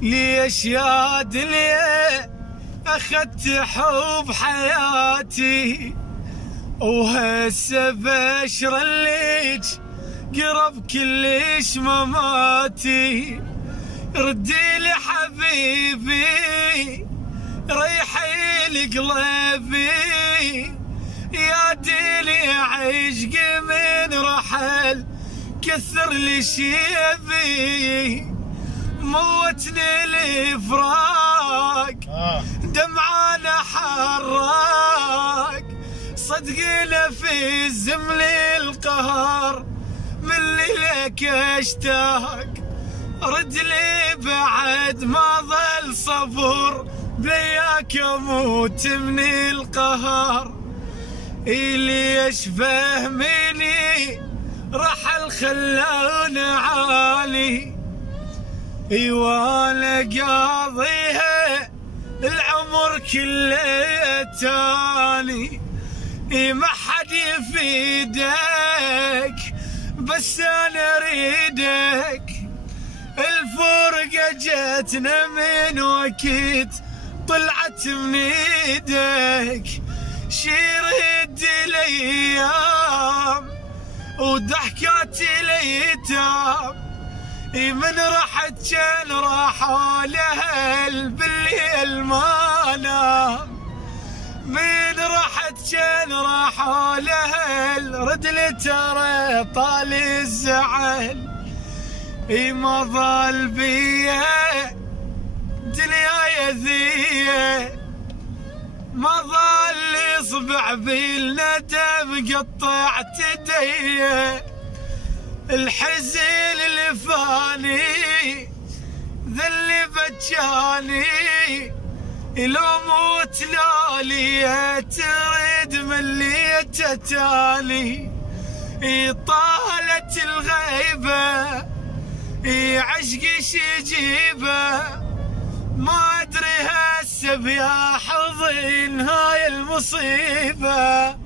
ليش يا دنيا أخذت حب حياتي، وهسه بشر ليج قرب كلش مماتي. ردي لي حبيبي ريحي لي قلبي، يا ديلي عشق من رحل كثر لي شيبي. موتني الفراق دمعانا حراق، صدقينا في الزمن القهر من لك اشتاق. رد لي بعد ما ظل صبر بياك اموت من القهر. ليش فهمني رحل خلون عالي، وانا قاضيها العمر كله تالي. ما حد يفيدك بس انا اريدك، الفرقة جتنا من وقت طلعت من ايدك. شرد الايام وضحكات الايتام، من رحت كان راحوا لهل بالليل ما نام. من رحت كان راحوا لهل ردلي ترى طال الزعل. ما ظل بيا دنياي ذي، ما ظل يصبع بالندم قطعت يدي. الحزن اللي فاني ذا اللي بجاني، لو موت لولي تريد مليته تالي. طالت الغيبة عشقي شجيبه، ما ادري هسه بيا حظي هاي المصيبه.